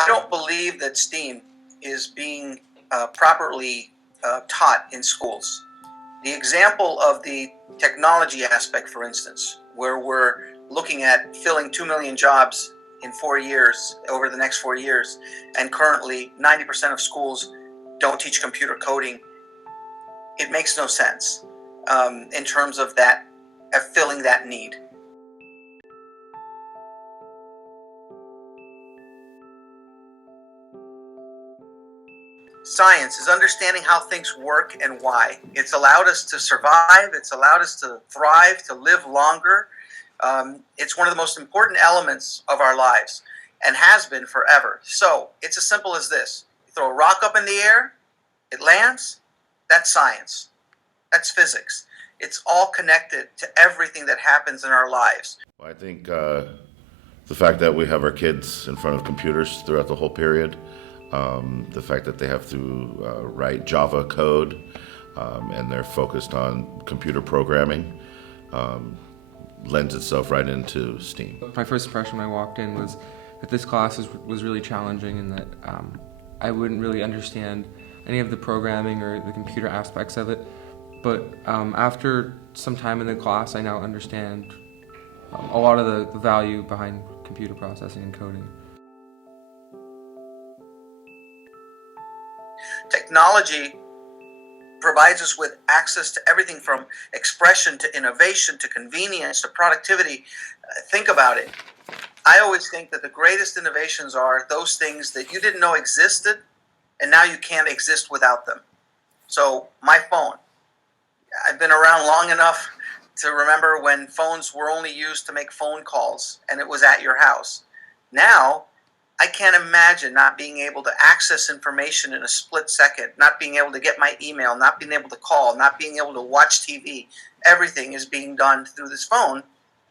I don't believe that STEAM is being properly taught in schools. The example of the technology aspect, for instance, where we're looking at filling 2 million jobs in 4 years, over the next 4 years, and currently 90% of schools don't teach computer coding, it makes no sense in terms of that, filling that need. Science is understanding how things work and why. It's allowed us to survive. It's allowed us to thrive, to live longer. It's one of the most important elements of our lives and has been forever. So it's as simple as this. You throw a rock up in the air, it lands. That's science. That's physics. It's all connected to everything that happens in our lives. I think the fact that we have our kids in front of computers throughout the whole period, the fact that they have to write Java code and they're focused on computer programming lends itself right into STEAM. My first impression when I walked in was that this class was really challenging and that I wouldn't really understand any of the programming or the computer aspects of it. But after some time in the class, I now understand a lot of the value behind computer processing and coding. Technology provides us with access to everything from expression to innovation to convenience to productivity. Think about it. I always think that the greatest innovations are those things that you didn't know existed and now you can't exist without them. So my phone. I've been around long enough to remember when phones were only used to make phone calls and it was at your house. Now, I can't imagine not being able to access information in a split second, not being able to get my email, not being able to call, not being able to watch TV. Everything is being done through this phone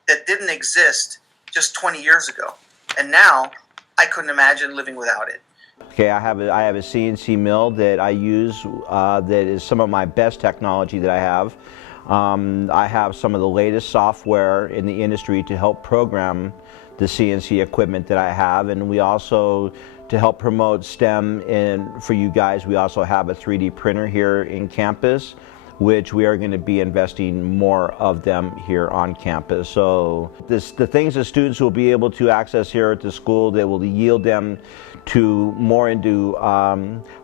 that didn't exist just 20 years ago. And now, I couldn't imagine living without it. Okay, I have a CNC mill that I use that is some of my best technology that I have. I have some of the latest software in the industry to help program the CNC equipment that I have, and we also, to help promote STEM and for you guys, we also have a 3D printer here in campus, which we are going to be investing more of them here on campus. So the things that students will be able to access here at the school that will yield them to more into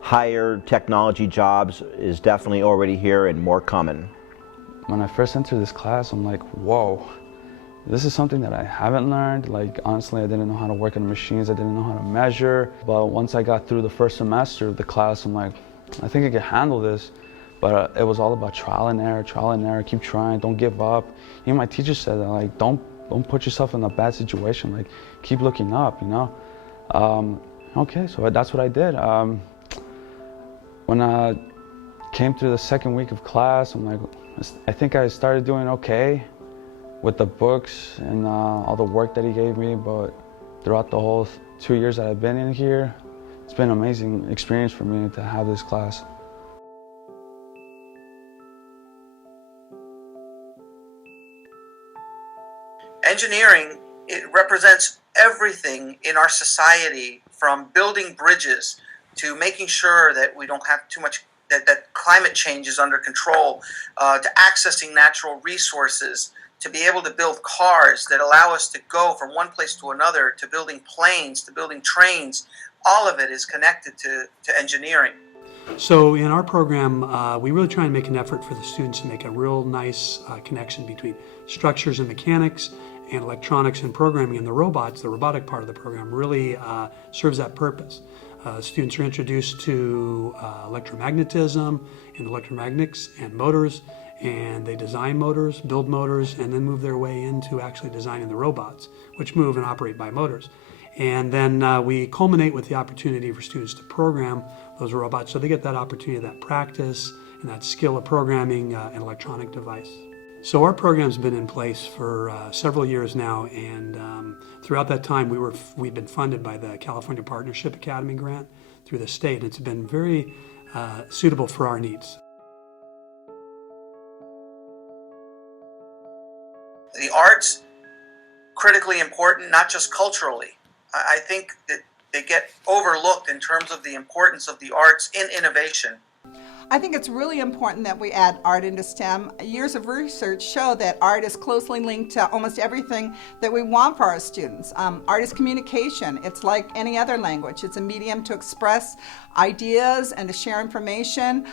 higher technology jobs is definitely already here and more coming. When I first entered this class, I'm like, whoa, this is something that I haven't learned. Like, honestly, I didn't know how to work on the machines. I didn't know how to measure. But once I got through the first semester of the class, I'm like, I think I can handle this. But it was all about trial and error, keep trying, don't give up. Even my teacher said that, like, don't put yourself in a bad situation, like, keep looking up, you know? Okay, so that's what I did. When I came through the second week of class, I'm like, I think I started doing okay with the books and all the work that he gave me, but throughout the whole 2 years that I've been in here, it's been an amazing experience for me to have this class. Engineering, it represents everything in our society, from building bridges to making sure that we don't have too much, that climate change is under control, to accessing natural resources, to be able to build cars that allow us to go from one place to another, to building planes, to building trains. All of it is connected to engineering. So in our program, we really try and make an effort for the students to make a real nice connection between structures and mechanics and electronics and programming, and the robots, the robotic part of the program, really serves that purpose. Students are introduced to electromagnetism and electromagnetics and motors, and they design motors, build motors, and then move their way into actually designing the robots, which move and operate by motors. And then we culminate with the opportunity for students to program those robots, so they get that opportunity, that practice, and that skill of programming an electronic device. So our program's been in place for several years now, and throughout that time we've been funded by the California Partnership Academy grant through the state. It's been very suitable for our needs. The arts, critically important, not just culturally. I think that they get overlooked in terms of the importance of the arts in innovation. I think it's really important that we add art into STEM. Years of research show that art is closely linked to almost everything that we want for our students. Art is communication. It's like any other language. It's a medium to express ideas and to share information.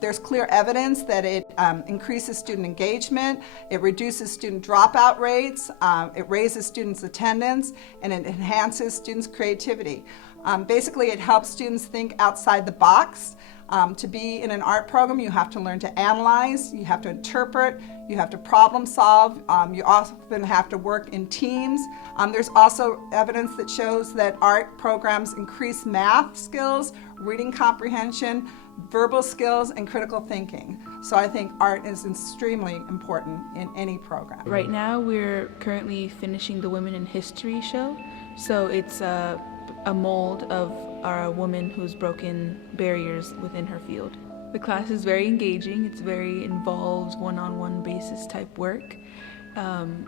There's clear evidence that it increases student engagement, it reduces student dropout rates, it raises students' attendance, and it enhances students' creativity. Basically, it helps students think outside the box. To be in an art program, you have to learn to analyze, you have to interpret, you have to problem solve, you often have to work in teams. There's also evidence that shows that art programs increase math skills, reading comprehension, verbal skills, and critical thinking. So I think art is extremely important in any program. Right now we're currently finishing the Women in History show. So it's a mold of a woman who's broken barriers within her field. The class is very engaging. It's very involved, one-on-one basis type work.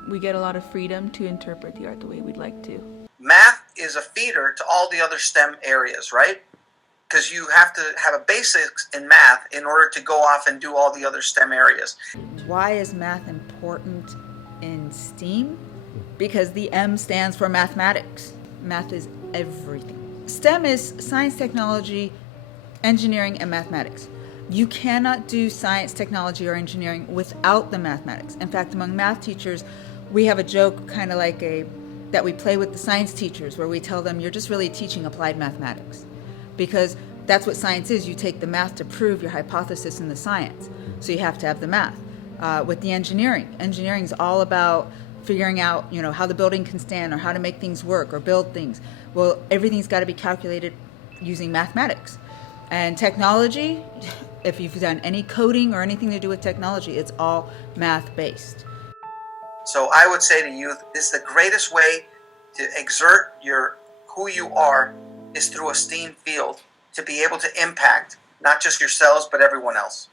We get a lot of freedom to interpret the art the way we'd like to. Math is a feeder to all the other STEM areas, right? Because you have to have a basics in math in order to go off and do all the other STEM areas. Why is math important in STEAM? Because the M stands for mathematics. Math is everything. STEM is science, technology, engineering, and mathematics. You cannot do science, technology, or engineering without the mathematics. In fact, among math teachers, we have a joke kind of like that we play with the science teachers where we tell them you're just really teaching applied mathematics. Because that's what science is. You take the math to prove your hypothesis in the science. So you have to have the math. With the engineering is all about figuring out, how the building can stand or how to make things work or build things. Well, everything's got to be calculated using mathematics. And technology, if you've done any coding or anything to do with technology, it's all math-based. So I would say to youth, this is the greatest way to exert who you are is through a STEAM field to be able to impact not just yourselves, but everyone else.